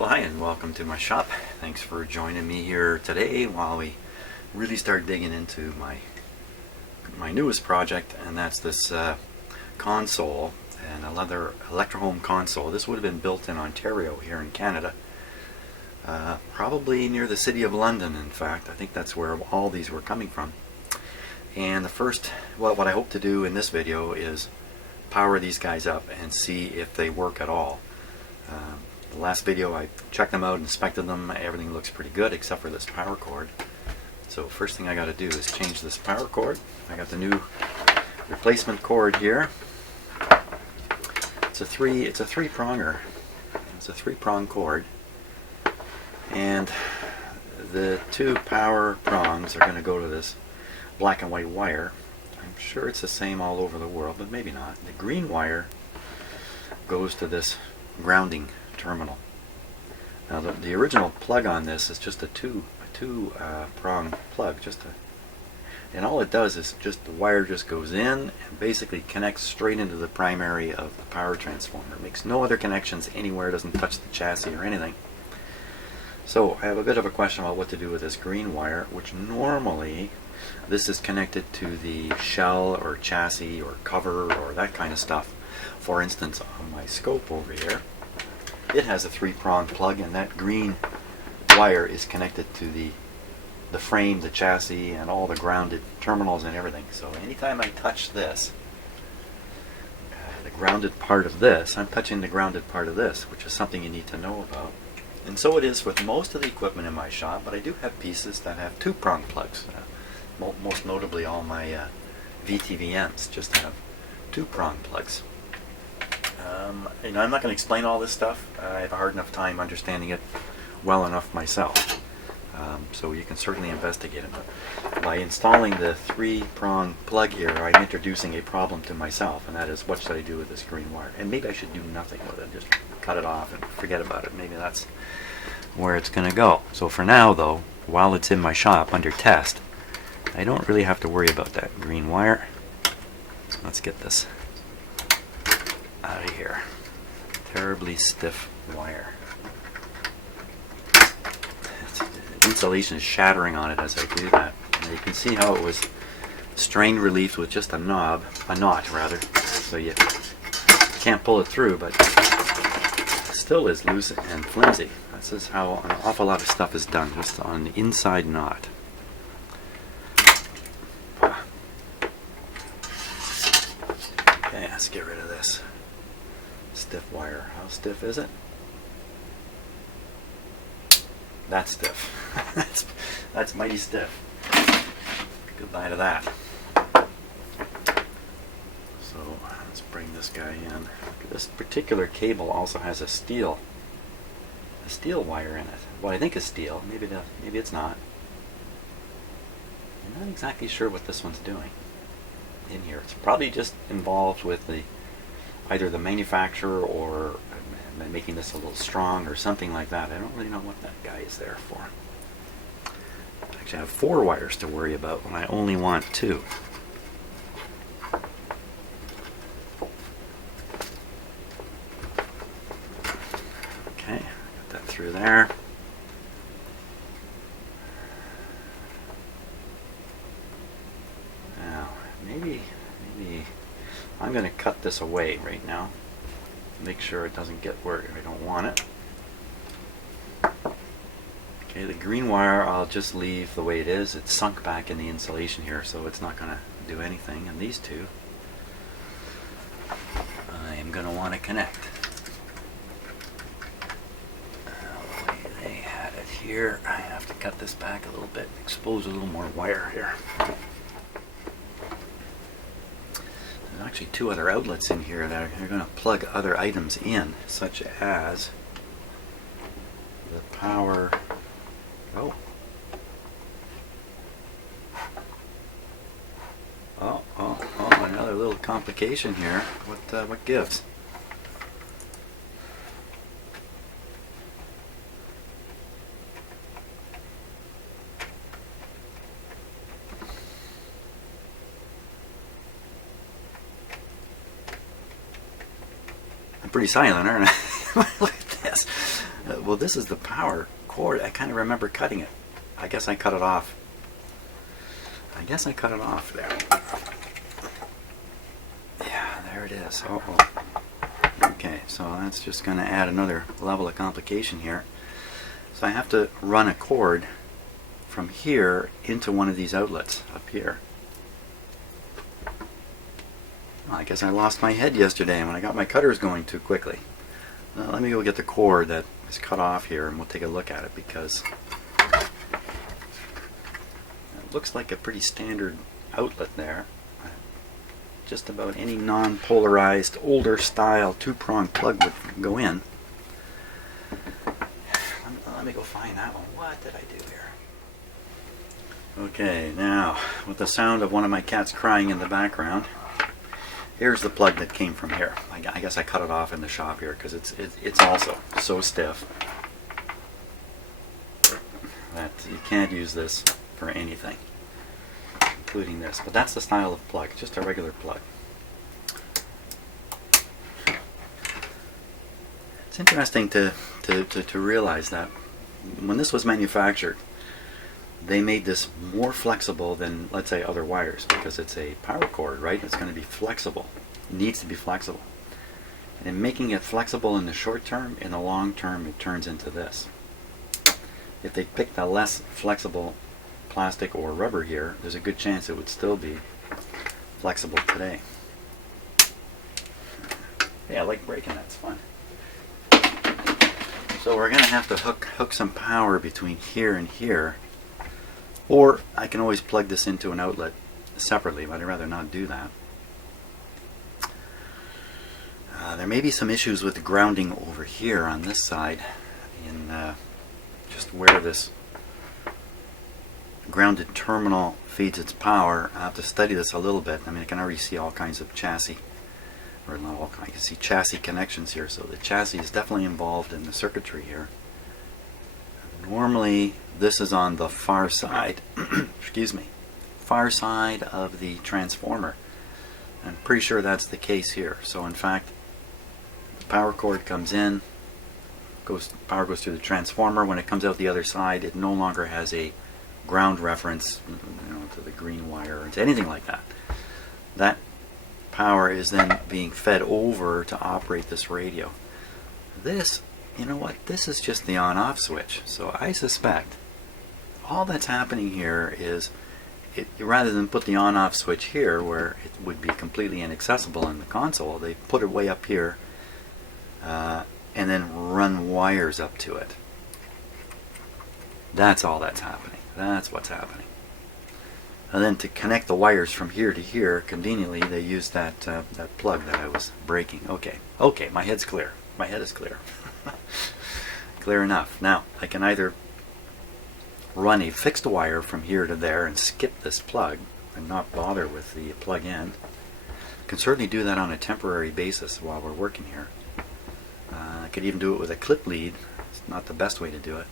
Well, hi and welcome to my shop. Thanks for joining me here today while we really start digging into my newest project, and that's this console, and another Electrohome console. This would have been built in Ontario here in Canada, probably near the city of London. In fact, I think that's where all these were coming from. And what I hope to do in this video is power these guys up and see if they work at all. The last video I checked them out, inspected them, everything looks pretty good except for this power cord. So first thing I got to do is change this power cord. I got the new replacement cord here. It's a three-pronger. It's a three-prong cord, and the two power prongs are going to go to this black and white wire. I'm sure it's the same all over the world, but maybe not. The green wire goes to this grounding terminal. Now the original plug on this is just a two prong plug, and all it does is just the wire just goes in and basically connects straight into the primary of the power transformer. It makes no other connections anywhere, doesn't touch the chassis or anything. So I have a bit of a question about what to do with this green wire, which normally this is connected to the shell or chassis or cover or that kind of stuff. For instance, on my scope over here, it has a three-prong plug, and that green wire is connected to the frame, the chassis, and all the grounded terminals and everything. So anytime I touch this, the grounded part of this, I'm touching the grounded part of this, which is something you need to know about. And so it is with most of the equipment in my shop, but I do have pieces that have two-prong plugs. Most notably, all my VTVMs just have two-prong plugs. I'm not going to explain all this stuff. I have a hard enough time understanding it well enough myself. So you can certainly investigate it. But by installing the three-prong plug here, I'm introducing a problem to myself, and that is, what should I do with this green wire? And maybe I should do nothing with it, just cut it off and forget about it. Maybe that's where it's going to go. So for now, though, while it's in my shop under test, I don't really have to worry about that green wire. So let's get this out of here. Terribly stiff wire. The insulation is shattering on it as I do that. And you can see how it was strain relieved with just a knot rather. So you can't pull it through, but it still is loose and flimsy. This is how an awful lot of stuff is done, just on the inside knot. Okay, let's get rid of this stiff wire. How stiff is it? That's stiff. that's mighty stiff. Goodbye to that. So let's bring this guy in. This particular cable also has a steel wire in it. Well, I think it's steel. Maybe it's not. I'm not exactly sure what this one's doing in here. It's probably just involved with either the manufacturer or making this a little strong or something like that. I don't really know what that guy is there for. Actually, I have 4 wires to worry about when I only want 2. Okay, got that through there. Now, maybe I'm going to cut this away right now. Make sure it doesn't get where I don't want it. Okay, the green wire I'll just leave the way it is. It's sunk back in the insulation here, so it's not going to do anything. And these two, I am going to want to connect. The way they had it here, I have to cut this back a little bit, expose a little more wire here. There's actually 2 other outlets in here that are going to plug other items in, such as the power. Oh, another little complication here. What gives? I'm pretty silent, aren't I? Look at this. well, this is the power cord. I kind of remember cutting it. I guess I cut it off. I guess I cut it off there. Yeah, there it is. Uh-oh. Okay, so that's just going to add another level of complication here. So I have to run a cord from here into one of these outlets up here. Well, I guess I lost my head yesterday when I got my cutters going too quickly. Let me go get the cord that is cut off here and we'll take a look at it, because it looks like a pretty standard outlet there. Just about any non-polarized, older style two-prong plug would go in. Let me go find that one. What did I do here? Okay, now with the sound of one of my cats crying in the background, here's the plug that came from here. I guess I cut it off in the shop here because it's also so stiff that you can't use this for anything, including this. But that's the style of plug, just a regular plug. It's interesting to realize that when this was manufactured, they made this more flexible than, let's say, other wires, because it's a power cord, right? It's going to be flexible. It needs to be flexible. And in making it flexible in the short term, in the long term, it turns into this. If they picked a less flexible plastic or rubber here, there's a good chance it would still be flexible today. Yeah, I like breaking that. It's fun. So we're going to have to hook some power between here and here. Or I can always plug this into an outlet separately, but I'd rather not do that. There may be some issues with the grounding over here on this side, in just where this grounded terminal feeds its power. I have to study this a little bit. I mean, I can already see all kinds of chassis, or not all kinds, I can see chassis connections here, so the chassis is definitely involved in the circuitry here. Normally this is on the far side, excuse me, far side of the transformer. I'm pretty sure that's the case here. So in fact, the power cord comes in, power goes through the transformer. When it comes out the other side, it no longer has a ground reference, to the green wire or to anything like that. That power is then being fed over to operate this radio. This, you know what, this is just the on-off switch. So I suspect all that's happening here is, rather than put the on-off switch here where it would be completely inaccessible in the console, they put it way up here and then run wires up to it. That's all that's happening. That's what's happening. And then to connect the wires from here to here, conveniently, they use that plug that I was breaking. Okay, my head's clear. My head is clear. Clear enough. Now, I can either run a fixed wire from here to there and skip this plug and not bother with the plug in. I can certainly do that on a temporary basis while we're working here. I could even do it with a clip lead. It's not the best way to do it.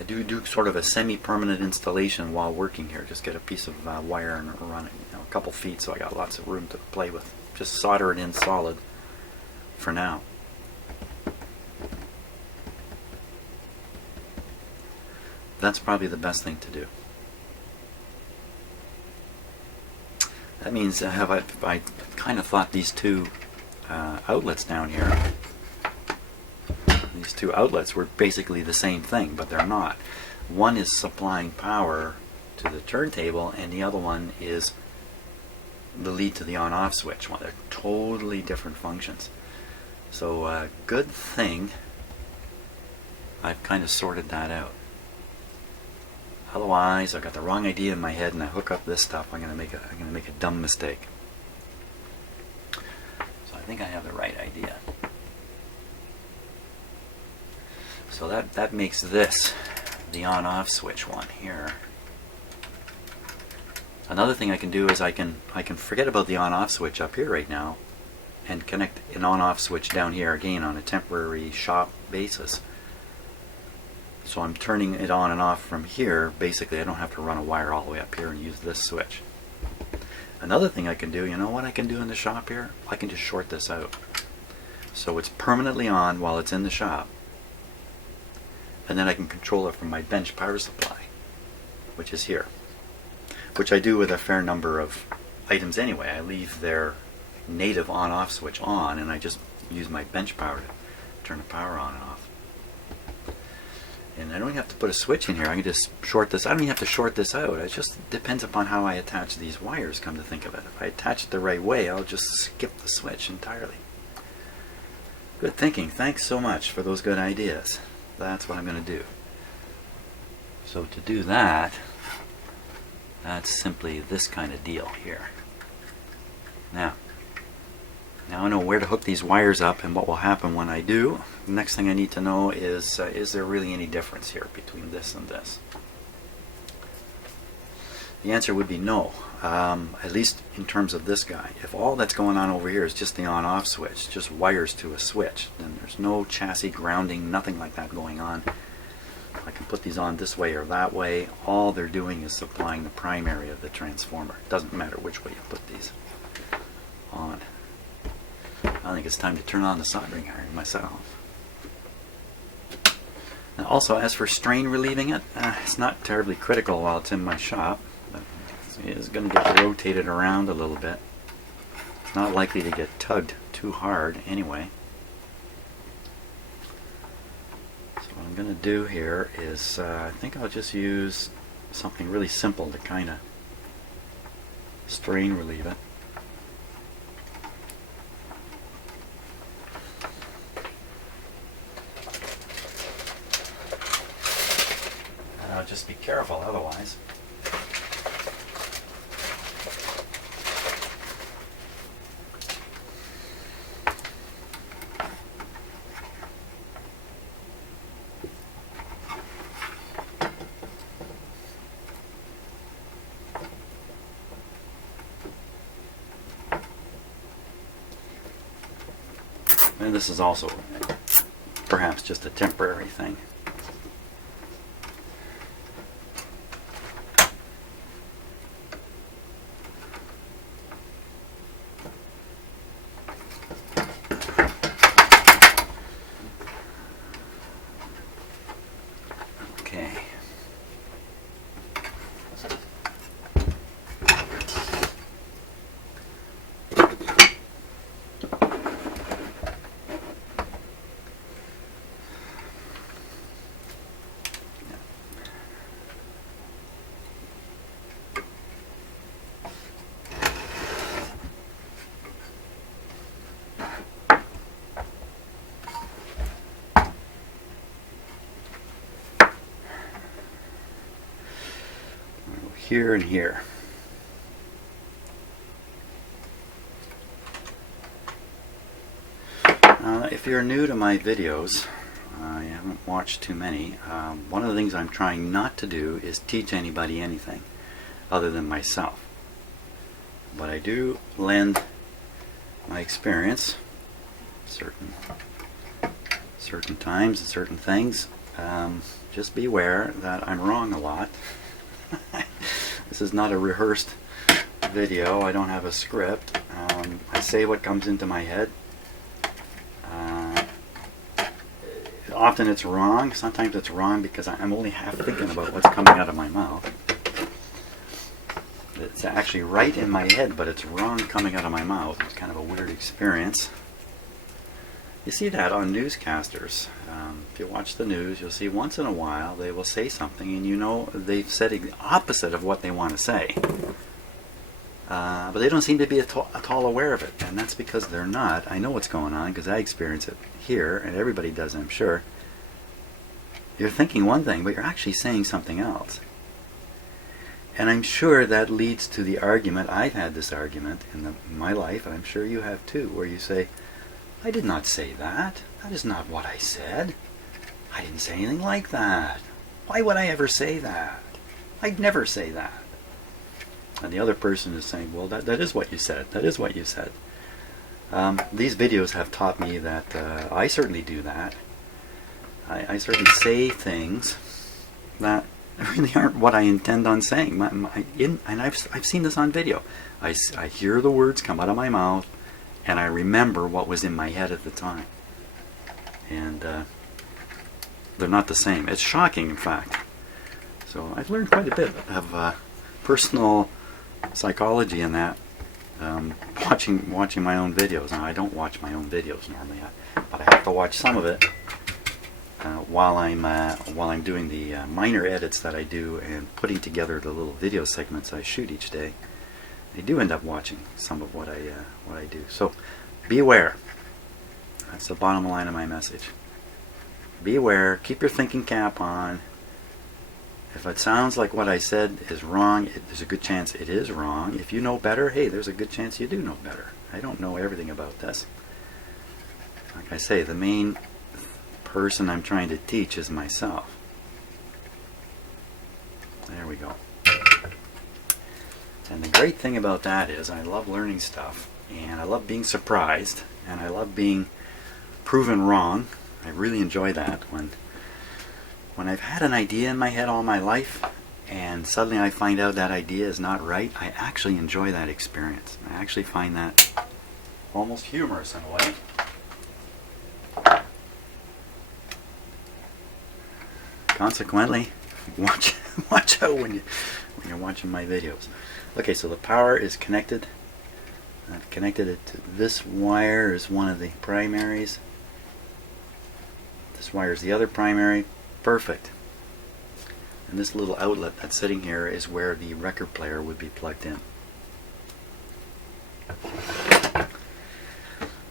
I do sort of a semi-permanent installation while working here. Just get a piece of wire and run it, a couple feet, so I got lots of room to play with. Just solder it in solid for now. That's probably the best thing to do. That means I kind of thought these two outlets down here, these two outlets were basically the same thing, but they're not. One is supplying power to the turntable, and the other one is the lead to the on-off switch. Well, they're totally different functions. So good thing I've kind of sorted that out. Otherwise, I've got the wrong idea in my head, and I hook up this stuff. I'm going to make a dumb mistake. So I think I have the right idea. So that makes this the on-off switch one here. Another thing I can do is I can forget about the on-off switch up here right now, and connect an on-off switch down here again on a temporary shop basis. So I'm turning it on and off from here. Basically, I don't have to run a wire all the way up here and use this switch. Another thing I can do, you know what I can do in the shop here? I can just short this out. So it's permanently on while it's in the shop, and then I can control it from my bench power supply, which is here, which I do with a fair number of items anyway. I leave their native on-off switch on, and I just use my bench power to turn the power on and off. And I don't even have to put a switch in here. I can just short this. I don't even have to short this out. It just depends upon how I attach these wires, come to think of it. If I attach it the right way, I'll just skip the switch entirely. Good thinking. Thanks so much for those good ideas. That's what I'm going to do. So to do that, that's simply this kind of deal here. Now I know where to hook these wires up and what will happen when I do. The next thing I need to know is there really any difference here between this and this? The answer would be no, at least in terms of this guy. If all that's going on over here is just the on-off switch, just wires to a switch, then there's no chassis grounding, nothing like that going on. I can put these on this way or that way. All they're doing is supplying the primary of the transformer. It doesn't matter which way you put these on. I think it's time to turn on the soldering iron myself. Now also, as for strain relieving it, it's not terribly critical while it's in my shop. But it is going to get rotated around a little bit. It's not likely to get tugged too hard anyway. So what I'm going to do here is, I think I'll just use something really simple to kind of strain relieve it. Just be careful otherwise. And this is also perhaps just a temporary thing. Here and here. If you're new to my videos, you haven't watched too many, one of the things I'm trying not to do is teach anybody anything other than myself. But I do lend my experience certain times and certain things. Just beware that I'm wrong a lot. This is not a rehearsed video. I don't have a script. I say what comes into my head. Often it's wrong. Sometimes it's wrong because I'm only half thinking about what's coming out of my mouth. It's actually right in my head, but it's wrong coming out of my mouth. It's kind of a weird experience. You see that on newscasters. If you watch the news, you'll see once in a while they will say something and you know they've said the opposite of what they want to say. But they don't seem to be at all aware of it, and that's because they're not. I know what's going on because I experience it here, and everybody does, I'm sure. You're thinking one thing, but you're actually saying something else. And I'm sure that leads to the argument. I've had this argument in my life, and I'm sure you have too, where you say, I did not say that. That is not what I said. I didn't say anything like that. Why would I ever say that? I'd never say that. And the other person is saying, well, that is what you said. That is what you said. These videos have taught me that I certainly do that. I certainly say things that really aren't what I intend on saying. And I've seen this on video. I hear the words come out of my mouth, and I remember what was in my head at the time. And they're not the same. It's shocking, in fact. So I've learned quite a bit of personal psychology in that. Watching my own videos. Now I don't watch my own videos normally, but I have to watch some of it while I'm doing the minor edits that I do and putting together the little video segments I shoot each day. I do end up watching some of what I do. So beware. That's the bottom line of my message. Beware. Keep your thinking cap on. If it sounds like what I said is wrong, there's a good chance it is wrong. If you know better, hey, there's a good chance you do know better. I don't know everything about this. Like I say, the main person I'm trying to teach is myself. There we go. And the great thing about that is I love learning stuff, and I love being surprised, and I love being proven wrong. I really enjoy that when I've had an idea in my head all my life and suddenly I find out that idea is not right. I actually enjoy that experience. I actually find that almost humorous in a way. Consequently, watch out when you're watching my videos. Okay, so the power is connected. I've connected it to this wire is one of the primaries. This wire is the other primary. Perfect. And this little outlet that's sitting here is where the record player would be plugged in.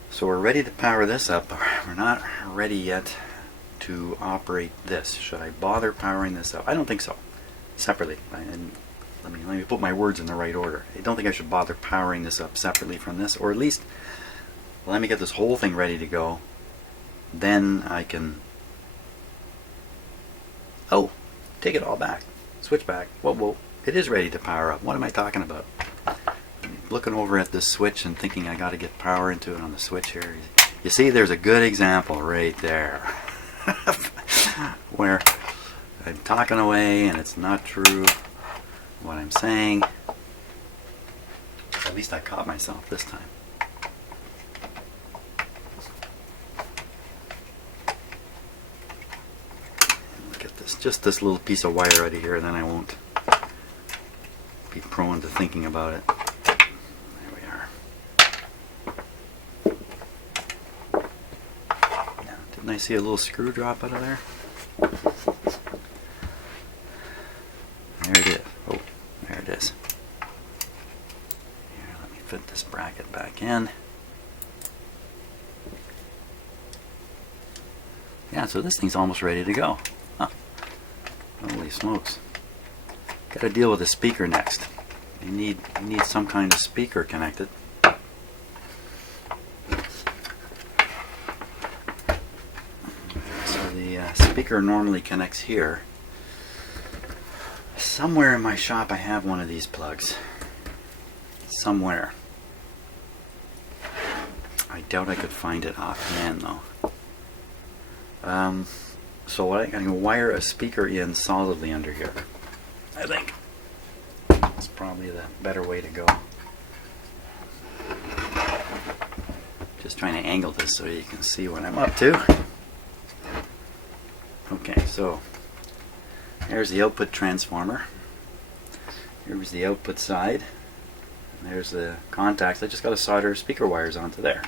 So we're ready to power this up. We're not ready yet to operate this. Should I bother powering this up? I don't think so. Separately. And let me put my words in the right order. I don't think I should bother powering this up separately from this, or at least let me get this whole thing ready to go. Then I can take it all back. Switch back. Whoa. It is ready to power up. What am I talking about? I'm looking over at this switch and thinking I got to get power into it on the switch here. You see, there's a good example right there where I'm talking away and it's not true what I'm saying. At least I caught myself this time. Just this little piece of wire out of here, then I won't be prone to thinking about it. There we are. Now, didn't I see a little screw drop out of there? There it is. Oh, there it is. Here, let me fit this bracket back in. Yeah, so this thing's almost ready to go. Holy smokes. Got to deal with the speaker next. You need some kind of speaker connected. So the speaker normally connects here. Somewhere in my shop I have one of these plugs. Somewhere. I doubt I could find it offhand though. So what I can wire a speaker in solidly under here. I think that's probably the better way to go. Just trying to angle this so you can see what I'm up to. Okay, so there's the output transformer. Here's the output side. And there's the contacts. I just got to solder speaker wires onto there.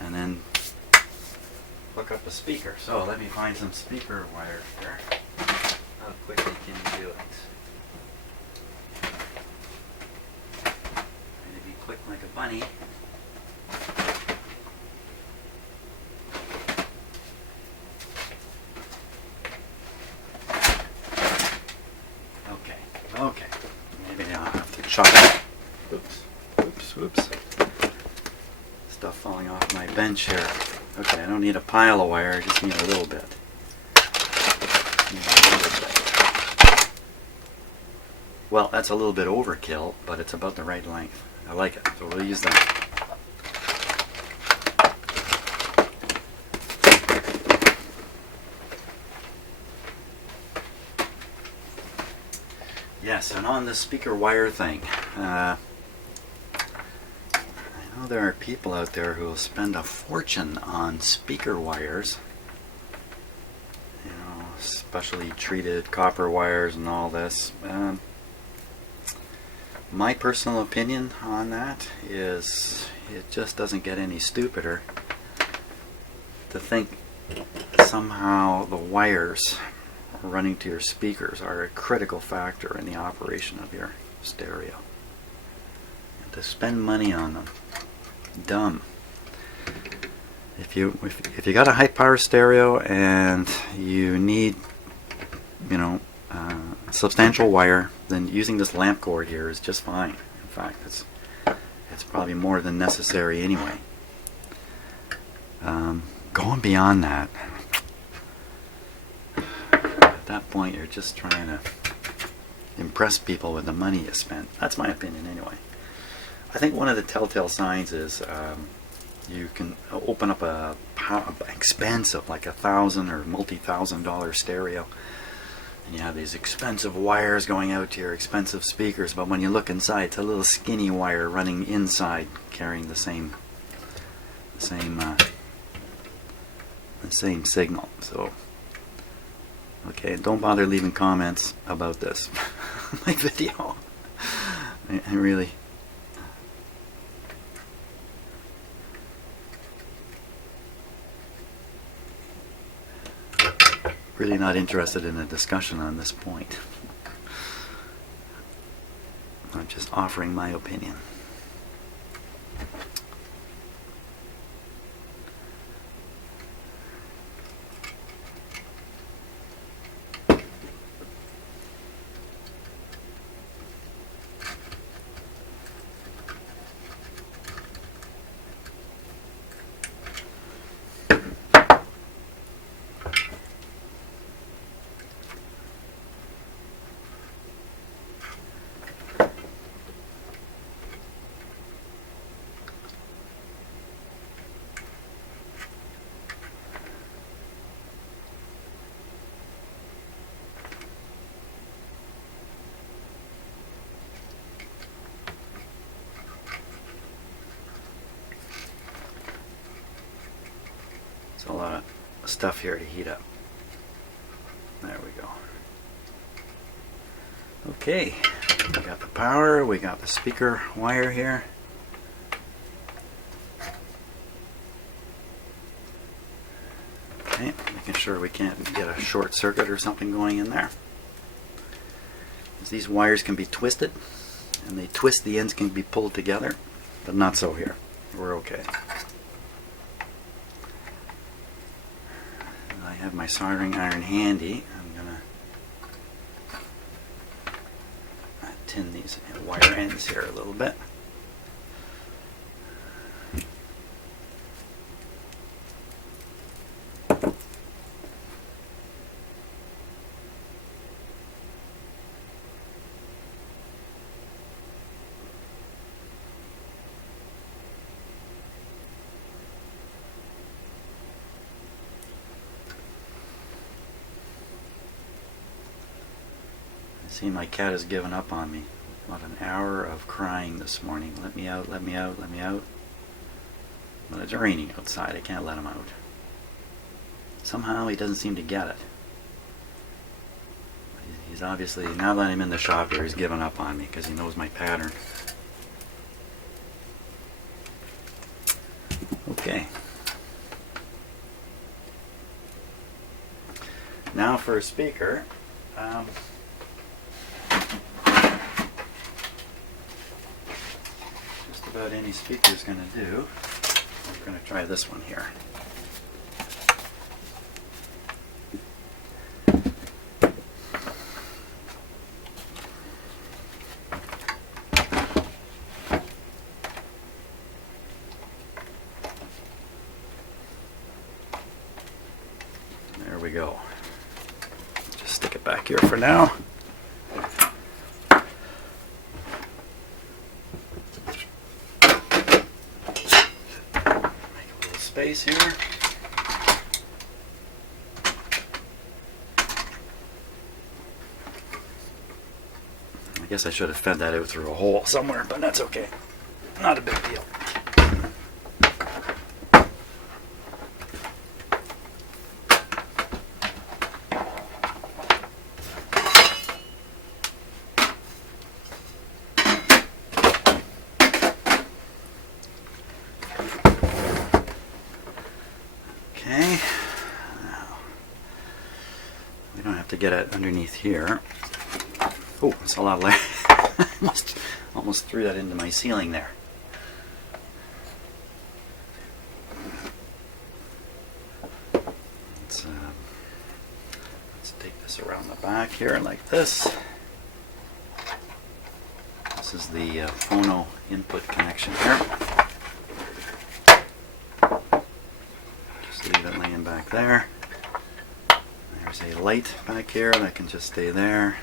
And then hook up a speaker. So let me find some speaker wire here. How quickly can you do it? Trying to be quick like a bunny. Okay. Maybe I'll have to chop it. Oops. Stuff falling off my bench here. Okay, I don't need a pile of wire, I just need a little bit. Well, that's a little bit overkill, but it's about the right length. I like it, so we'll use that. Yes, and on the speaker wire thing, I know there are people out there who will spend a fortune on speaker wires, specially treated copper wires and all this. My personal opinion on that is it just doesn't get any stupider to think somehow the wires running to your speakers are a critical factor in the operation of your stereo. And to spend money on them, dumb. If you got a high power stereo and you need, you know, a substantial wire, then using this lamp cord here is just fine. In fact, it's probably more than necessary anyway. Going beyond that, at that point you're just trying to impress people with the money you spent. That's my opinion anyway. I think one of the telltale signs is you can open up a expensive, like $1,000 or multi-$1,000 stereo, and you have these expensive wires going out to your expensive speakers, but when you look inside, it's a little skinny wire running inside carrying the same signal. So okay, don't bother leaving comments about this my video. I really not interested in a discussion on this point. I'm just offering my opinion. A lot of stuff here to heat up. There we go. Okay, we got the power, we got the speaker wire here. Okay, making sure we can't get a short circuit or something going in there. These wires can be twisted, and they twist, the ends can be pulled together, but not so here. We're okay. I have my soldering iron handy. I'm gonna tin these wire ends here a little bit. See, my cat has given up on me. About an hour of crying this morning. Let me out, let me out, let me out. But it's raining outside. I can't let him out. Somehow he doesn't seem to get it. He's obviously, now that I'm in the shop here, he's given up on me because he knows my pattern. Okay. Now for a speaker. About any speaker is going to do. We're going to try this one here. There we go. Just stick it back here for now. Space here. I guess I should have fed that out through a hole somewhere, but that's okay. Not a big deal. Okay, now, we don't have to get it underneath here. Oh, it's a lot of light. almost threw that into my ceiling there. Let's take this around the back here like this. This is the phono input connection here. Just leave it laying back there. There's a light back here that can just stay there.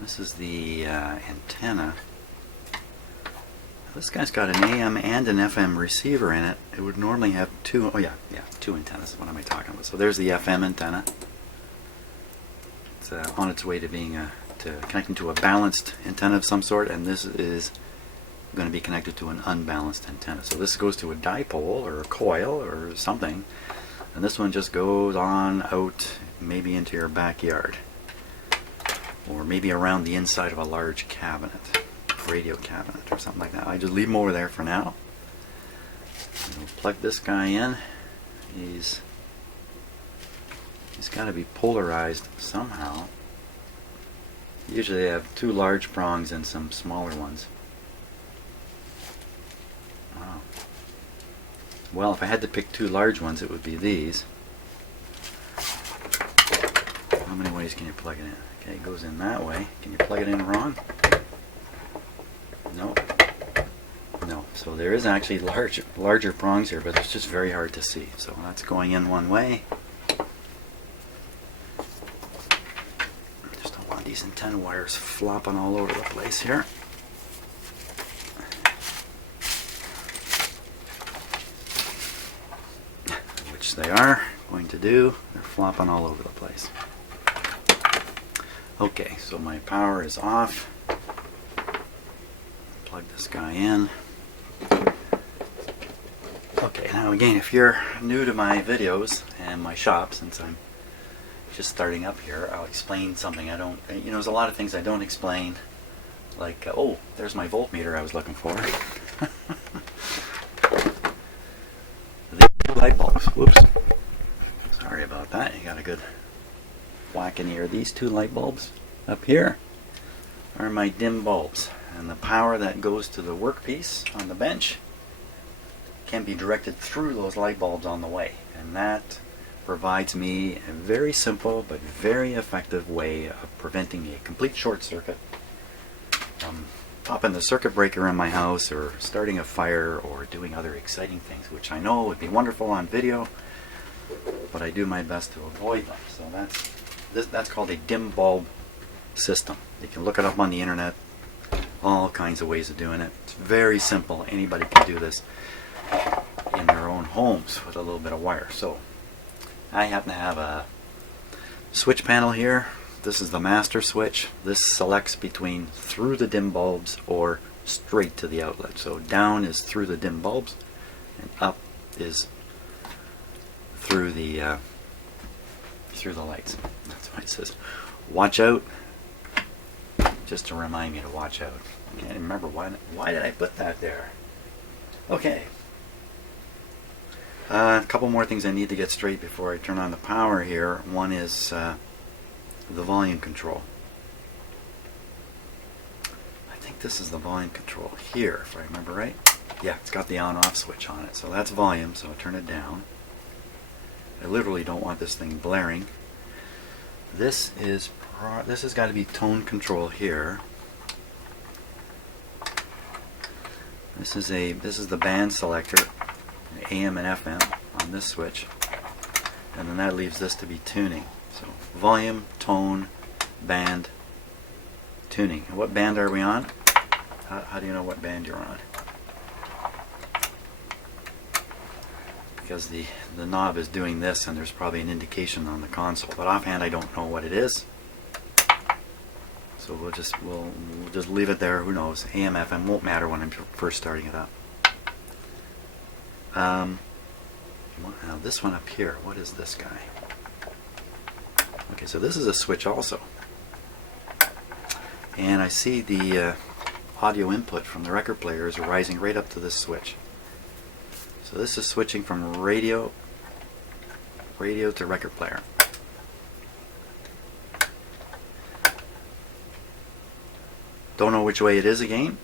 This is the antenna. This guy's got an AM and an FM receiver in it. It would normally have two, oh yeah, two antennas. What am I talking about? So there's the FM antenna. It's on its way to being connecting to a balanced antenna of some sort, and this is going to be connected to an unbalanced antenna. So this goes to a dipole or a coil or something, and this one just goes on out maybe into your backyard, or maybe around the inside of a large cabinet, radio cabinet or something like that. I just leave him over there for now. We'll plug this guy in. He's got to be polarized somehow. Usually they have two large prongs and some smaller ones. Wow. Well, if I had to pick two large ones, it would be these. How many ways can you plug it in? Okay, it goes in that way. Can you plug it in wrong? No. No. So there is actually larger prongs here, but it's just very hard to see. So that's going in one way. Just don't want these antenna wires flopping all over the place here. Which they are going to do. They're flopping all over the place. Okay, so my power is off. Plug this guy in. Okay, now again, if you're new to my videos and my shop, since I'm just starting up here, I'll explain something I don't, there's a lot of things I don't explain, like, oh, there's my voltmeter I was looking for. These two light bulbs, whoops, sorry about that, you got a good whack in here. These two light bulbs up here are my dim bulbs, and the power that goes to the workpiece on the bench can be directed through those light bulbs on the way, and that provides me a very simple but very effective way of preventing a complete short circuit from popping the circuit breaker in my house or starting a fire or doing other exciting things, which I know would be wonderful on video, but I do my best to avoid them. So that's called a dim bulb system. You can look it up on the internet, all kinds of ways of doing it. It's very simple. Anybody can do this in their own homes with a little bit of wire. So I happen to have a switch panel here. This is the master switch. This selects between through the dim bulbs or straight to the outlet. So down is through the dim bulbs and up is through the lights. That's why it says watch out, just to remind me to watch out. I can't remember why did I put that there. Okay. A couple more things I need to get straight before I turn on the power here. One is the volume control. I think this is the volume control here, if I remember right. Yeah, it's got the on-off switch on it. So that's volume, so I'll turn it down. I literally don't want this thing blaring. This has got to be tone control here. This is the band selector, AM and FM on this switch, and then that leaves this to be tuning. So volume, tone, band, tuning. And what band are we on? How do you know what band you're on? Because the knob is doing this, and there's probably an indication on the console, but offhand I don't know what it is. So we'll just leave it there. Who knows? AM, FM won't matter when I'm first starting it up. Now this one up here, what is this guy? Okay, so this is a switch also, and I see the audio input from the record player is rising right up to this switch. So this is switching from radio radio to record player. Don't know which way it is again.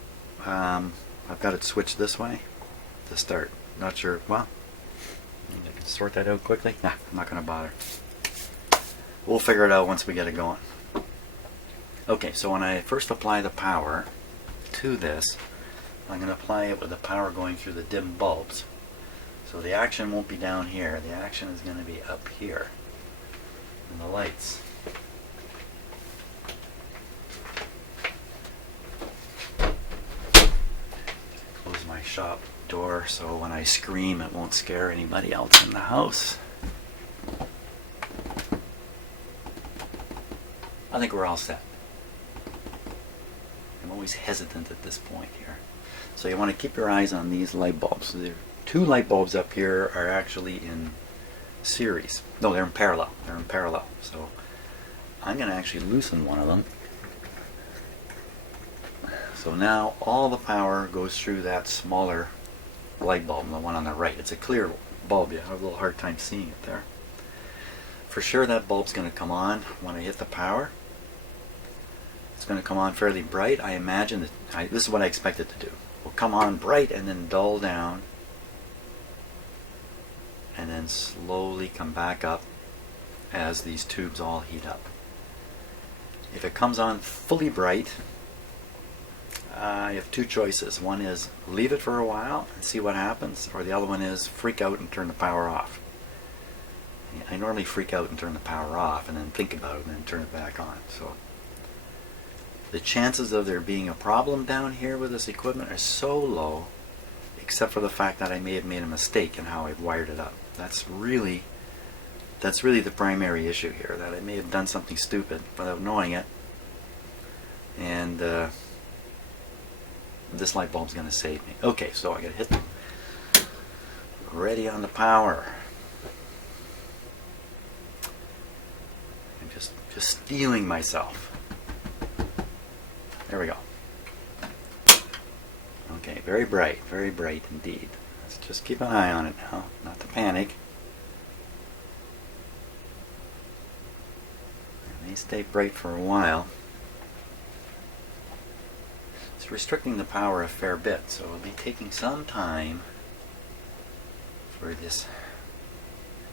I've got it switched this way to start. Not sure. Well, I can sort that out quickly. Nah, I'm not going to bother. We'll figure it out once we get it going. Okay, so when I first apply the power to this, I'm going to apply it with the power going through the dim bulbs. So the action won't be down here. The action is going to be up here in the lights. Close my shop door so when I scream it won't scare anybody else in the house. I think we're all set. I'm always hesitant at this point here. So you want to keep your eyes on these light bulbs. So there are two light bulbs up here are actually in series. No, they're in parallel. They're in parallel. So I'm going to actually loosen one of them. So now all the power goes through that smaller light bulb, the one on the right. It's a clear bulb. You have a little hard time seeing it there. For sure that bulb's going to come on when I hit the power. It's going to come on fairly bright. I imagine that this is what I expect it to do. Will come on bright and then dull down and then slowly come back up as these tubes all heat up. If it comes on fully bright, I have two choices. One is leave it for a while and see what happens, or the other one is freak out and turn the power off. I normally freak out and turn the power off and then think about it and then turn it back on. So the chances of there being a problem down here with this equipment are so low, except for the fact that I may have made a mistake in how I've wired it up. That's really the primary issue here, that I may have done something stupid without knowing it, and this light bulb's going to save me. Okay, so I got to hit them. Ready on the power. I'm just steeling myself. There we go. Okay, very bright indeed. Let's just keep an eye on it now, not to panic. It may stay bright for a while. It's restricting the power a fair bit, so it'll be taking some time for this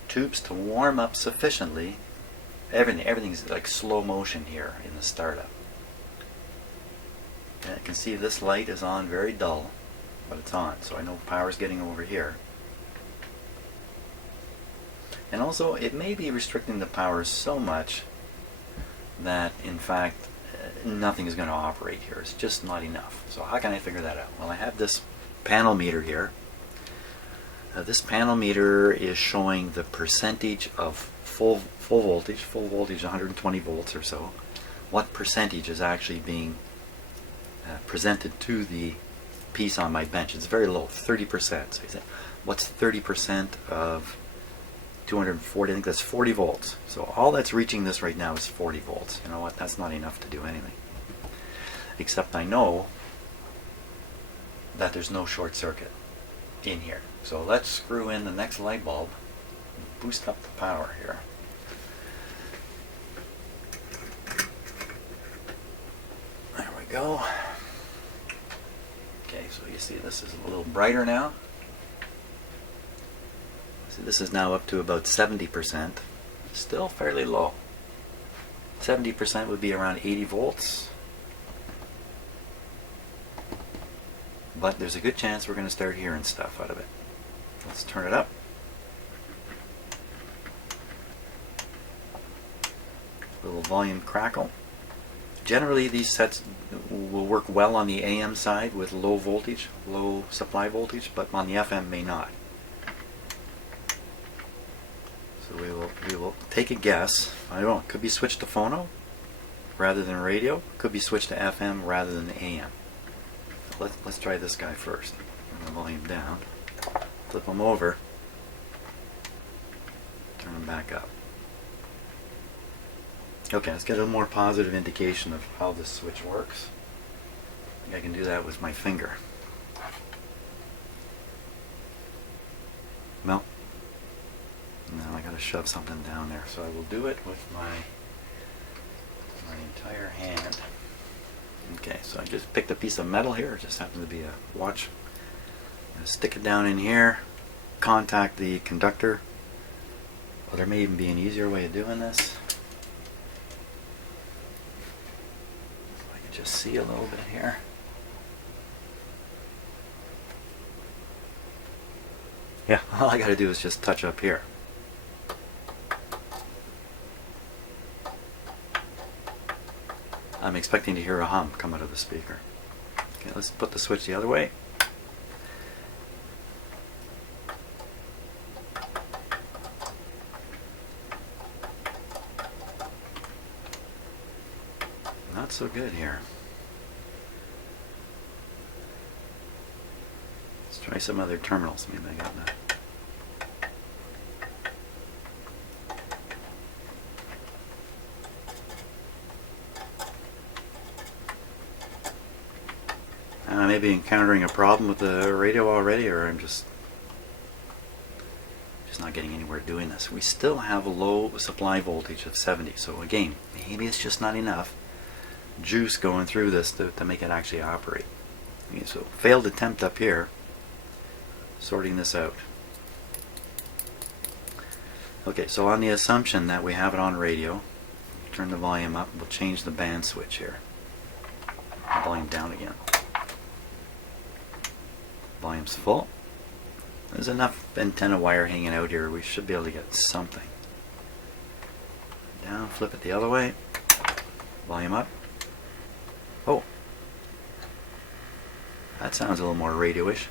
tubes to warm up sufficiently. Everything's like slow motion here in the startup. And I can see this light is on very dull, but it's on, so I know power's getting over here. And also, it may be restricting the power so much that, in fact, nothing is going to operate here. It's just not enough. So how can I figure that out? Well, I have this panel meter here. This panel meter is showing the percentage of full voltage 120 volts or so. What percentage is actually being presented to the piece on my bench? It's very low, 30%. So you say, what's 30% of 240? I think that's 40 volts. So all that's reaching this right now is 40 volts. You know what? That's not enough to do anything. Except I know that there's no short circuit in here. So let's screw in the next light bulb and boost up the power here. There we go. Okay, so you see this is a little brighter now. See, this is now up to about 70%. Still fairly low. 70% would be around 80 volts. But there's a good chance we're going to start hearing stuff out of it. Let's turn it up. A little volume crackle. Generally these sets will work well on the AM side with low voltage, low supply voltage, but on the FM may not. So we will take a guess. I don't know, it could be switched to phono rather than radio, could be switched to FM rather than AM. Let's try this guy first. Turn the volume down, flip him over, turn him back up. Okay, let's get a more positive indication of how this switch works. I think I can do that with my finger. No, I gotta shove something down there, so I will do it with my entire hand. Okay, so I just picked a piece of metal here. It just happens to be a watch. I'm gonna stick it down in here, contact the conductor. Well, there may even be an easier way of doing this. I can just see a little bit here. Yeah, all I gotta do is just touch up here. I'm expecting to hear a hum come out of the speaker. Okay, let's put the switch the other way. Not so good here. Let's try some other terminals. Maybe I got that. Maybe encountering a problem with the radio already, or I'm just not getting anywhere doing this. We still have a low supply voltage of 70, so again, maybe it's just not enough juice going through this to make it actually operate. Okay, so failed attempt up here, sorting this out. Okay, so on the assumption that we have it on radio, turn the volume up, we'll change the band switch here. Volume down again. Volume's full. There's enough antenna wire hanging out here. We should be able to get something. Down, flip it the other way. Volume up. Oh, that sounds a little more radio-ish.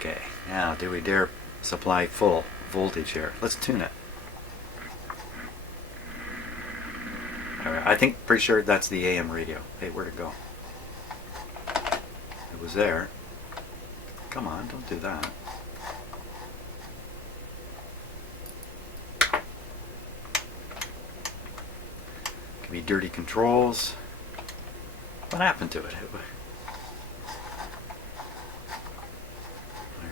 Okay, now do we dare supply full voltage here? Let's tune it. Alright, I think pretty sure that's the AM radio. Hey, where'd it go? It was there. Come on, don't do that. Could be dirty controls. What happened to it? We're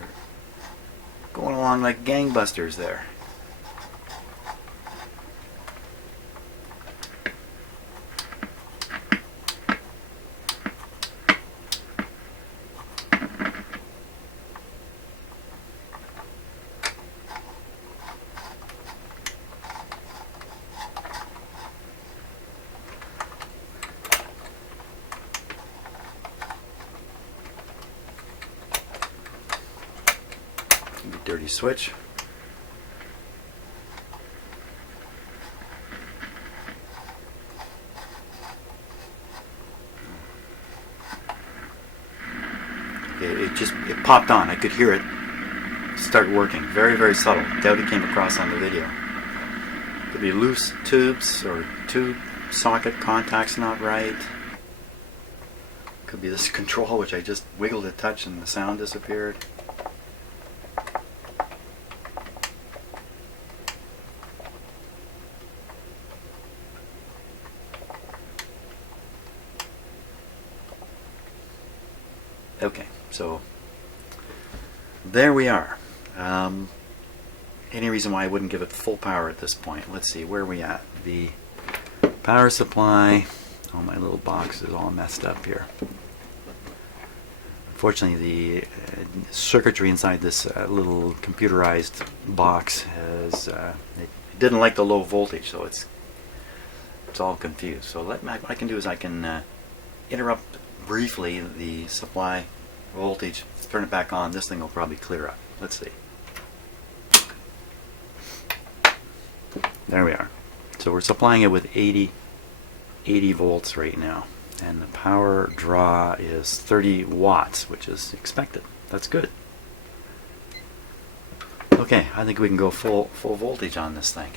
going along like gangbusters there. Dirty switch. It popped on. I could hear it start working. Very, very subtle. Doubt it came across on the video. Could be loose tubes or tube socket contacts not right. Could be this control which I just wiggled a touch and the sound disappeared. Okay, so there we are. Any reason why I wouldn't give it full power at this point? Let's see, where are we at? The power supply. Oh, my little box is all messed up here. Unfortunately, the circuitry inside this little computerized box has it didn't like the low voltage, so it's all confused. So what I can do is I can interrupt briefly the supply voltage, turn it back on. This thing will probably clear up. Let's see. There we are. So we're supplying it with 80 volts right now, and the power draw is 30 watts, which is expected. That's good. Okay, I think we can go full voltage on this thing.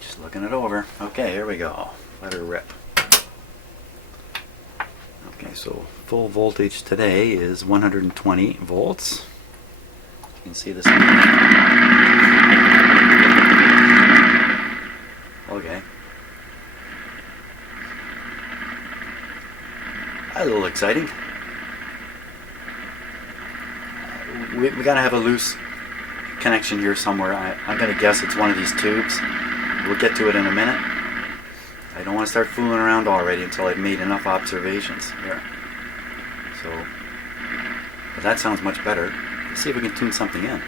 Just looking it over. Okay, here we go. Let her rip. Okay, so full voltage today is 120 volts. You can see this. Okay, a little exciting. We gotta have a loose connection here somewhere. I'm gonna guess it's one of these tubes. We'll get to it in a minute. I don't want to start fooling around already until I've made enough observations here. So, but that sounds much better. Let's see if we can tune something in.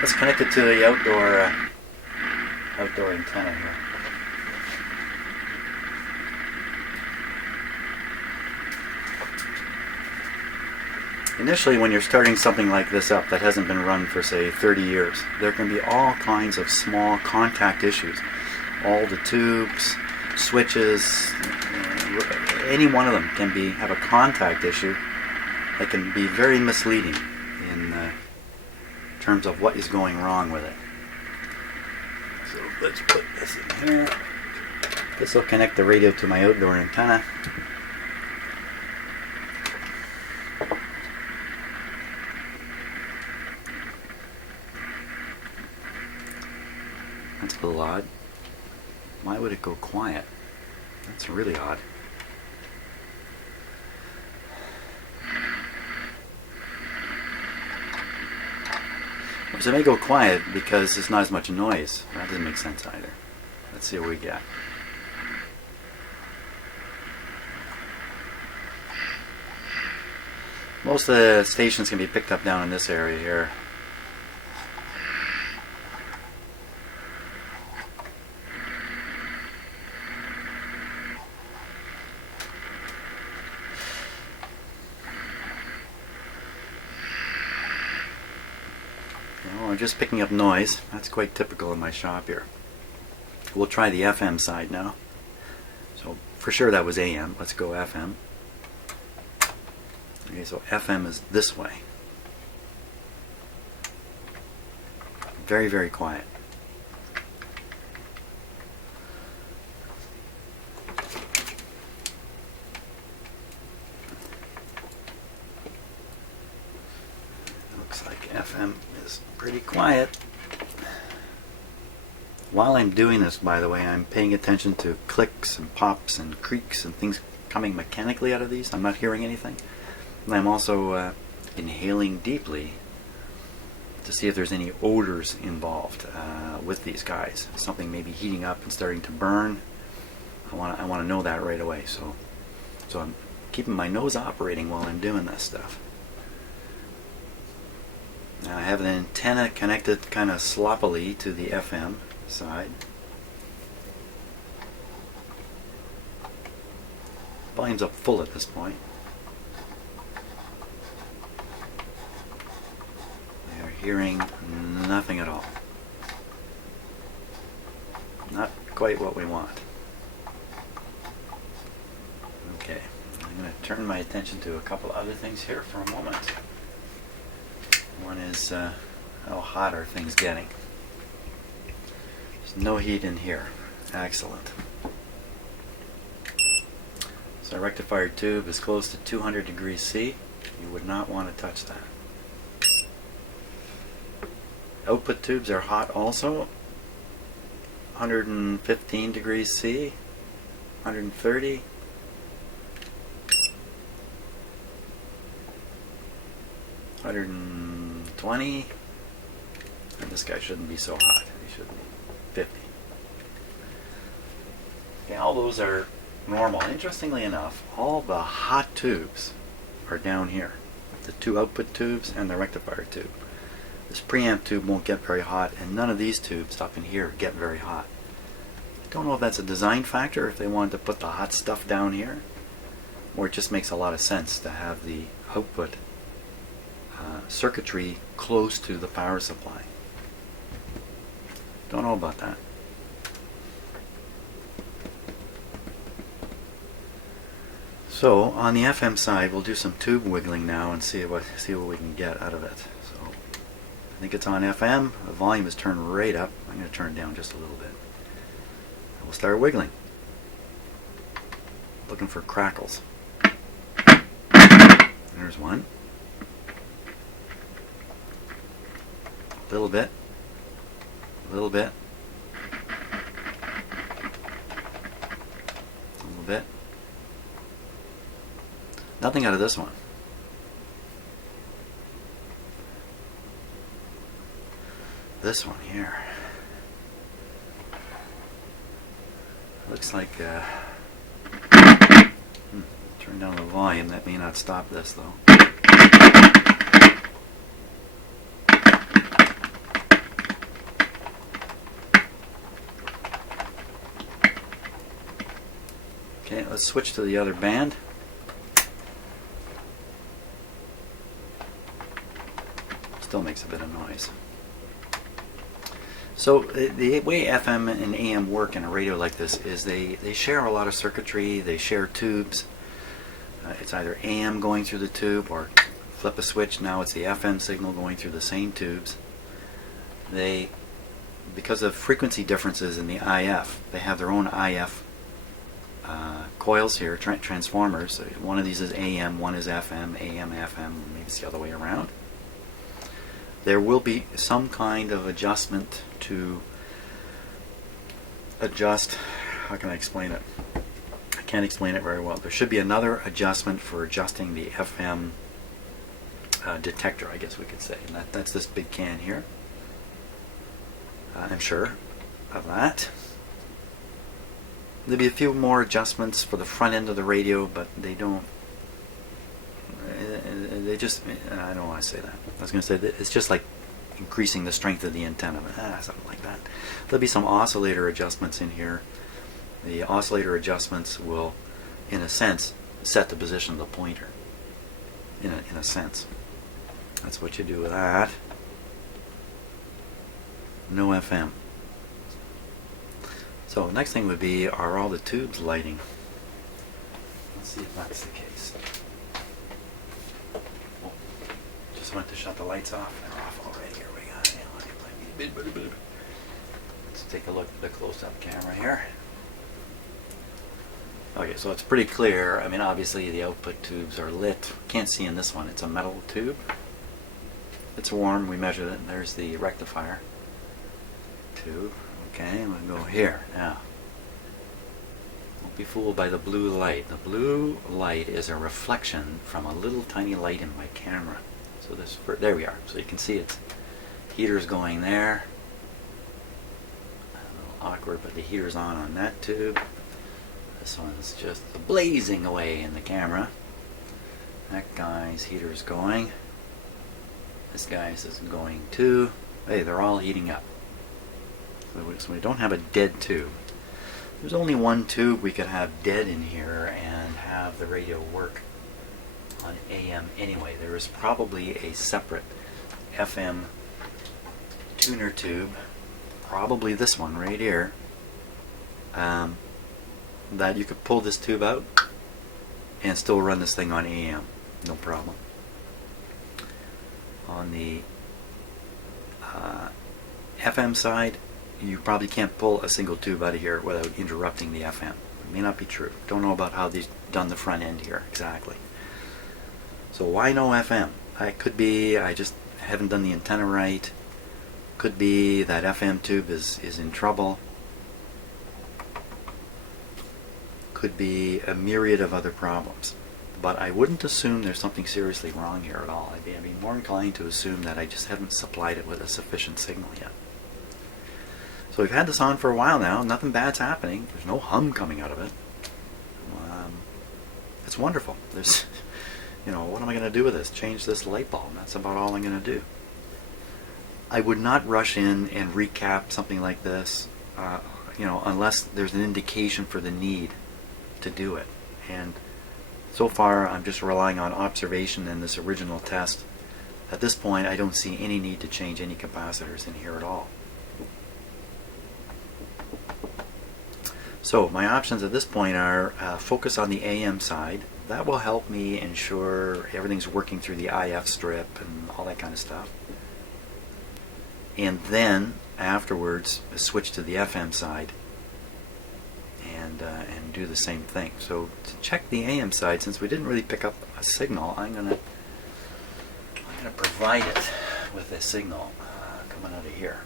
Let's connect it to the outdoor antenna here. Initially, when you're starting something like this up that hasn't been run for, say, 30 years, there can be all kinds of small contact issues. All the tubes, switches, any one of them can have a contact issue that can be very misleading in terms of what is going wrong with it. So let's put this in here. This will connect the radio to my outdoor antenna. That's a little odd. Why would it go quiet? That's really odd. So it may go quiet because there's not as much noise. That doesn't make sense either. Let's see what we get. Most of the stations can be picked up down in this area here. I'm just picking up noise. That's quite typical in my shop here. We'll try the FM side now. So for sure that was AM. Let's go FM. Okay, so FM is this way. Very, very quiet. Looks like FM is pretty quiet. While I'm doing this, by the way, I'm paying attention to clicks and pops and creaks and things coming mechanically out of these. I'm not hearing anything. And I'm also inhaling deeply to see if there's any odors involved with these guys. Something maybe heating up and starting to burn. I want to know that right away. So I'm keeping my nose operating while I'm doing this stuff. Now I have an antenna connected kind of sloppily to the FM side. Volume's up full at this point. We are hearing nothing at all. Not quite what we want. Okay, I'm going to turn my attention to a couple other things here for a moment. One is how hot are things getting? There's no heat in here. Excellent. So our rectifier tube is close to 200 degrees C. You would not want to touch that. Output tubes are hot also. 115 degrees C. 130. 120, and this guy shouldn't be so hot. He should be 50. Okay, all those are normal. Interestingly enough, all the hot tubes are down here. The two output tubes and the rectifier tube. This preamp tube won't get very hot, and none of these tubes up in here get very hot. I don't know if that's a design factor, if they wanted to put the hot stuff down here, or it just makes a lot of sense to have the output circuitry close to the power supply. Don't know about that. So on the FM side, we'll do some tube wiggling now and see what we can get out of it. So I think it's on FM. The volume is turned right up. I'm going to turn it down just a little bit. We'll start wiggling. Looking for crackles. There's one. little bit, a little bit, a little bit. Nothing out of this one. This one here looks like turn down the volume. That may not stop this though. Okay, let's switch to the other band. Still makes a bit of noise. So the way FM and AM work in a radio like this is they share a lot of circuitry, they share tubes. It's either AM going through the tube or flip a switch, now it's the FM signal going through the same tubes. Because of frequency differences in the IF, they have their own IF coils here, transformers. One of these is AM, one is FM, AM, FM, maybe it's the other way around. There will be some kind of adjustment to adjust, how can I explain it? I can't explain it very well. There should be another adjustment for adjusting the FM detector, I guess we could say. And that's this big can here. I'm sure of that. There'll be a few more adjustments for the front end of the radio, but they don't. I don't want to say that. I was going to say that it's just like increasing the strength of the antenna, something like that. There'll be some oscillator adjustments in here. The oscillator adjustments will, in a sense, set the position of the pointer. In a sense. That's what you do with that. No FM. So the next thing would be, are all the tubes lighting? Let's see if that's the case. Just went to shut the lights off. They're off already. Here we go. Let's take a look at the close-up camera here. Okay, so it's pretty clear. I mean, obviously the output tubes are lit. Can't see in this one. It's a metal tube. It's warm. We measured it. There's the rectifier tube. Okay, I'm going to go here. Now, don't be fooled by the blue light. The blue light is a reflection from a little tiny light in my camera. So there we are. So you can see it's heater's going there. A little awkward, but the heater's on that tube. This one's just blazing away in the camera. That guy's heater's going. This guy's is going too. Hey, they're all heating up. So we don't have a dead tube. There's only one tube we could have dead in here and have the radio work on AM anyway. There is probably a separate FM tuner tube, probably this one right here, that you could pull this tube out and still run this thing on AM, no problem. On the FM side, you probably can't pull a single tube out of here without interrupting the FM. It may not be true. Don't know about how they've done the front end here exactly. So why no FM? It could be I just haven't done the antenna right. Could be that FM tube is in trouble. Could be a myriad of other problems. But I wouldn't assume there's something seriously wrong here at all. I'd be more inclined to assume that I just haven't supplied it with a sufficient signal yet. So we've had this on for a while now. Nothing bad's happening. There's no hum coming out of it. It's wonderful. There's, what am I going to do with this? Change this light bulb. That's about all I'm going to do. I would not rush in and recap something like this, unless there's an indication for the need to do it. And so far, I'm just relying on observation and this original test. At this point, I don't see any need to change any capacitors in here at all. So my options at this point are focus on the AM side. That will help me ensure everything's working through the IF strip and all that kind of stuff. And then afterwards switch to the FM side and do the same thing. So to check the AM side, since we didn't really pick up a signal, I'm gonna provide it with a signal. Come coming out of here.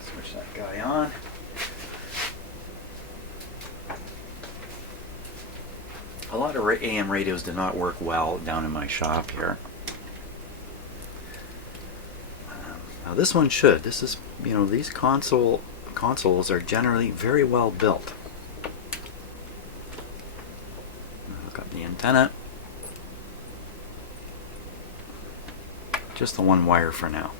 Switch that guy on. A lot of AM radios do not work well down in my shop here. Now this one should. This is, you know, these consoles are generally very well built. Hook up the antenna. Just the one wire for now.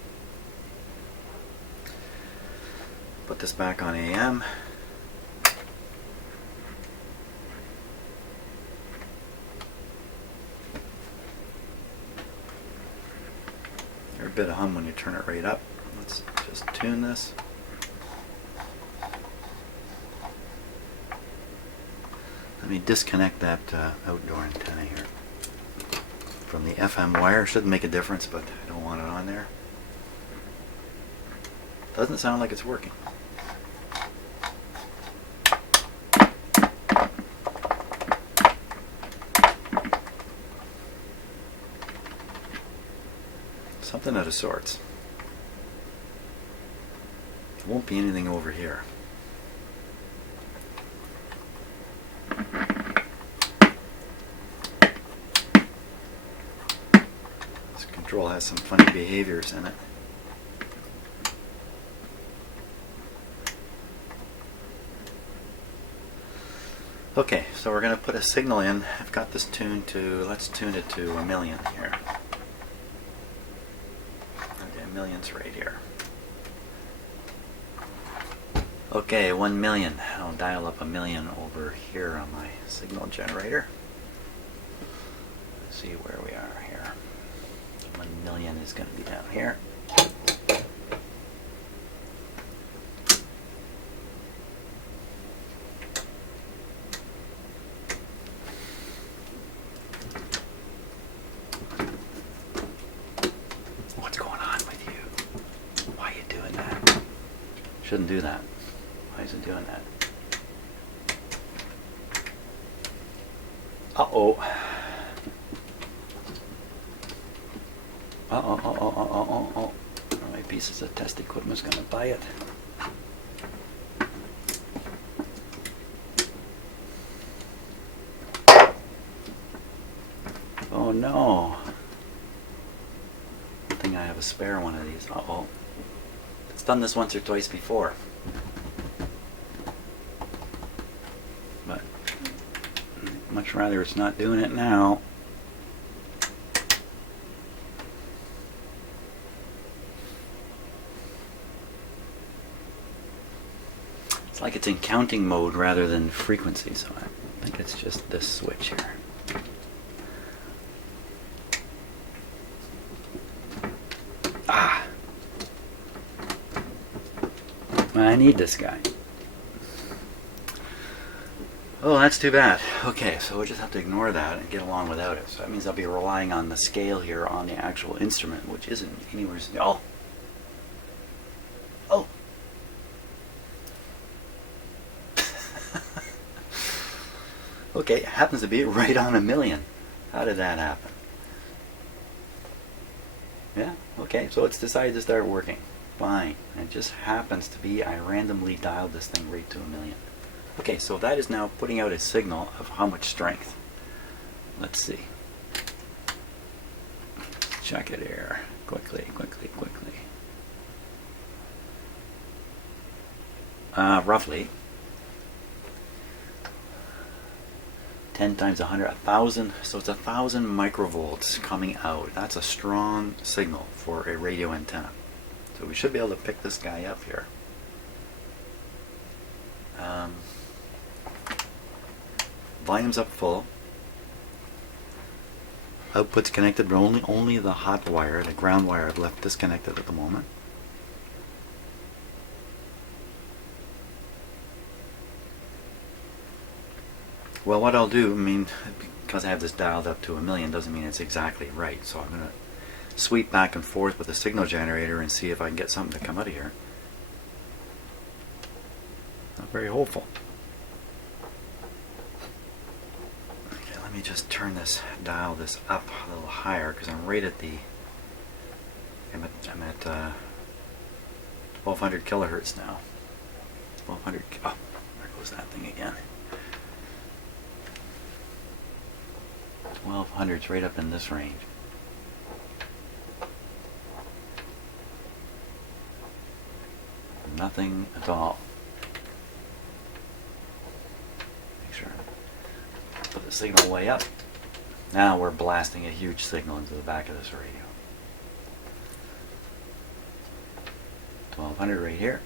Put this back on AM. There's a bit of hum when you turn it right up. Let's just tune this. Let me disconnect that outdoor antenna here from the FM wire. Shouldn't make a difference, but I don't want it on there. Doesn't sound like it's working. Something out of sorts. There won't be anything over here. This control has some funny behaviors in it. Okay, so we're going to put a signal in. I've got this tuned to, let's tune it to 1,000,000 here. Millions right here. Okay, 1,000,000. I'll dial up 1,000,000 over here on my signal generator. Let's see where we are here. 1,000,000 is going to be down here. Shouldn't do that. Why is it doing that? Uh-oh. Uh-oh. My pieces of test equipment's gonna buy it. Oh no. Good thing I have a spare one of these. Uh-oh. It's done this once or twice before. But much rather it's not doing it now. It's like it's in counting mode rather than frequency, so I think it's just this switch here. I need this guy. Oh, that's too bad. Okay, so we'll just have to ignore that and get along without it. So that means I'll be relying on the scale here on the actual instrument, which isn't anywhere. Oh! Oh! Okay, it happens to be right on 1,000,000. How did that happen? Yeah, okay, so it's decided to start working. Fine. It just happens to be I randomly dialed this thing right to 1,000,000. Okay, so that is now putting out a signal of how much strength. Let's see. Check it here. Quickly. Roughly 10 times 100, 1,000. So it's 1,000 microvolts coming out. That's a strong signal for a radio antenna. So we should be able to pick this guy up here. Volume's up full. Output's connected, but only the hot wire, the ground wire, I've left disconnected at the moment. Well, what I'll do, because I have this dialed up to 1,000,000 doesn't mean it's exactly right. So I'm going to sweep back and forth with the signal generator and see if I can get something to come out of here. Not very hopeful. Okay, let me just turn this, dial this up a little higher because I'm right at the, I'm at 1200 kilohertz now. 1200. Oh, there goes that thing again. 1200's right up in this range. Nothing at all. Make sure. Put the signal way up. Now we're blasting a huge signal into the back of this radio. 1200 right here.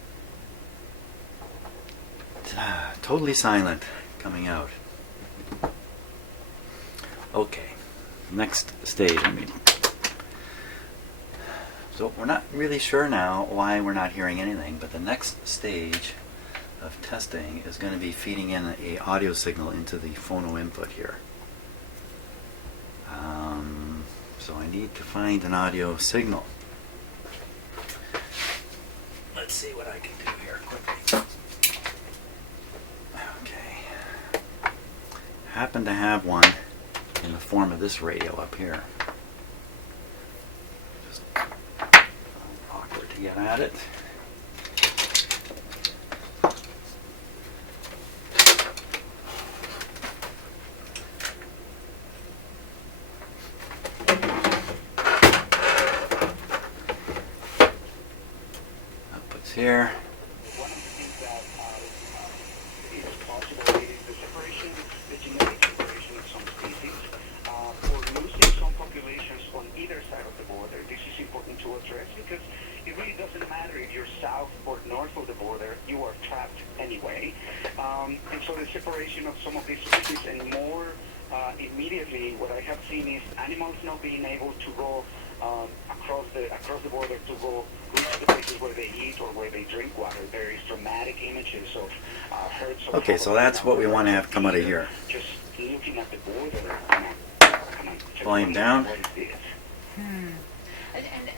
Ta-da, totally silent coming out. Okay, next stage. So we're not really sure now why we're not hearing anything, but the next stage of testing is going to be feeding in a audio signal into the phono input here. So I need to find an audio signal. Let's see what I can do here quickly. Okay. Happen to have one in the form of this radio up here. Just awkward to get at it. Outputs here. One of the things that is possible is the separation, the genetic separation of some species, or losing some populations on either side of the border. This is important to address because it really doesn't matter if you're south or north of the border, you are trapped anyway. And so the separation of some of these species and more immediately, what I have seen is animals not being able to go across the border to go reach the places where they eat or where they drink water. There is dramatic images of herds of Okay, so that's what we want to have come out of here. just looking at the border. Volume down. What is this?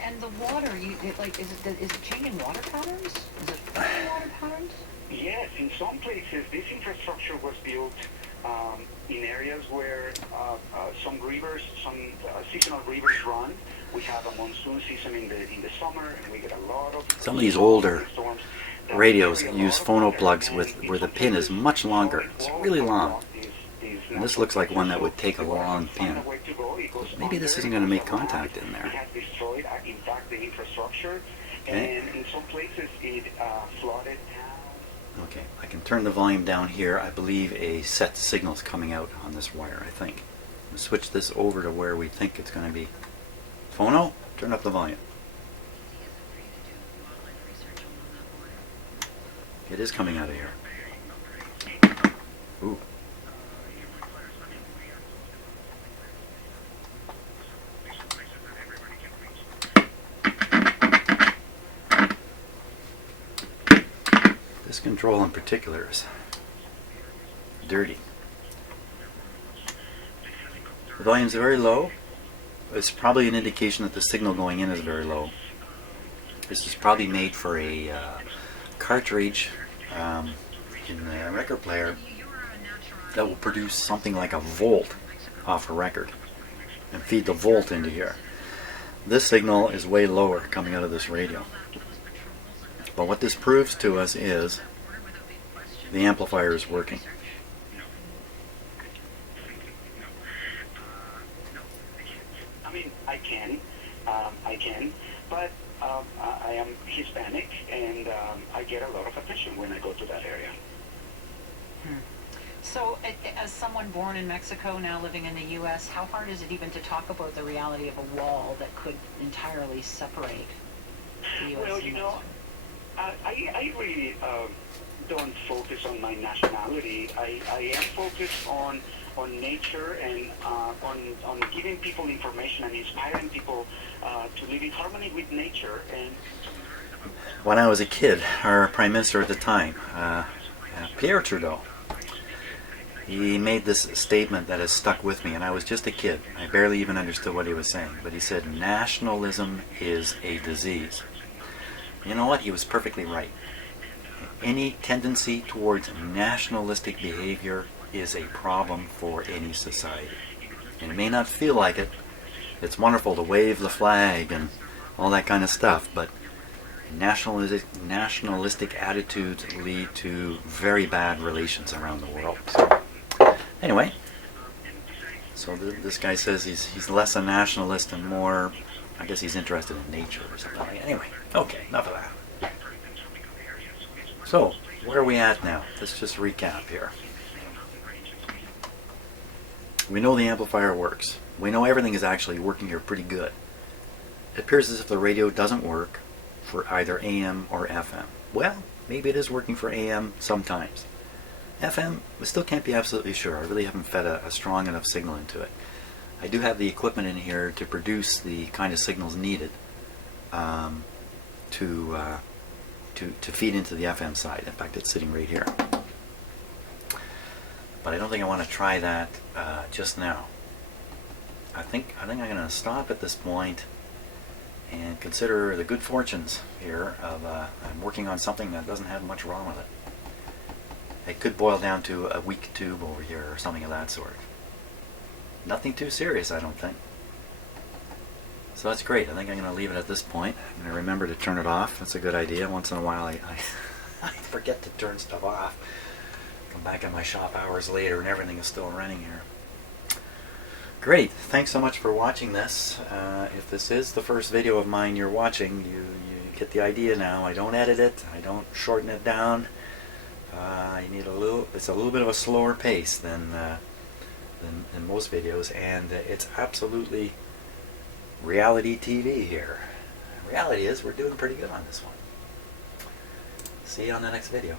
And the water, is it changing water patterns? Is it changing water patterns? Yes, in some places this infrastructure was built in areas where some rivers, some seasonal rivers run. We have a monsoon season in the summer, and we get a lot of Some of these older storms. radios use phono plugs with where the pin is much longer. It's really long. And this looks like one that would take a long pin. Maybe this isn't going to make contact in It there. has destroyed, in fact, the infrastructure, Okay. and in some places it flooded down. Okay, I can turn the volume down here. I believe a set signal's coming out on this wire, I think. We'll switch this over to where we think it's going to be. Phono, turn up the volume. It is coming out of here. Ooh. This control in particular is dirty. The volume's very low. It's probably an indication that the signal going in is very low. This is probably made for a cartridge in the record player that will produce something like a volt off a record and feed the volt into here. This signal is way lower coming out of this radio. But what this proves to us is the amplifier is working. I mean, I can, but I am Hispanic, and I get a lot of attention when I go to that area. So, as someone born in Mexico, now living in the U.S., how hard is it even to talk about the reality of a wall that could entirely separate the U.S. Well, and you know, Mexico? I really don't focus on my nationality. I am focused on nature and on giving people information and inspiring people to live in harmony with nature. And When I was a kid, our Prime Minister at the time, Pierre Trudeau, he made this statement that has stuck with me, and I was just a kid. I barely even understood what he was saying, but he said, nationalism is a disease. You know what? He was perfectly right. Any tendency towards nationalistic behavior is a problem for any society. And it may not feel like it. It's wonderful to wave the flag and all that kind of stuff, but nationalistic attitudes lead to very bad relations around the world. So, anyway, so this guy says he's less a nationalist and more, I guess he's interested in nature or something. Anyway, okay, enough of that. So, where are we at now? Let's just recap here. We know the amplifier works. We know everything is actually working here pretty good. It appears as if the radio doesn't work for either AM or FM. Well, maybe it is working for AM sometimes. FM, we still can't be absolutely sure. I really haven't fed a strong enough signal into it. I do have the equipment in here to produce the kind of signals needed to feed into the FM side. In fact, it's sitting right here. But I don't think I want to try that just now. I think I'm going to stop at this point and consider the good fortunes here of I'm working on something that doesn't have much wrong with it. It could boil down to a weak tube over here or something of that sort. Nothing too serious, I don't think. So that's great. I think I'm going to leave it at this point. I'm going to remember to turn it off. That's a good idea. Once in a while I forget to turn stuff off. Come back in my shop hours later and everything is still running here. Great. Thanks so much for watching this. If this is the first video of mine you're watching, you get the idea now. I don't edit it. I don't shorten it down. You need it's a little bit of a slower pace than most videos, and it's absolutely reality TV here. The reality is we're doing pretty good on this one. See you on the next video.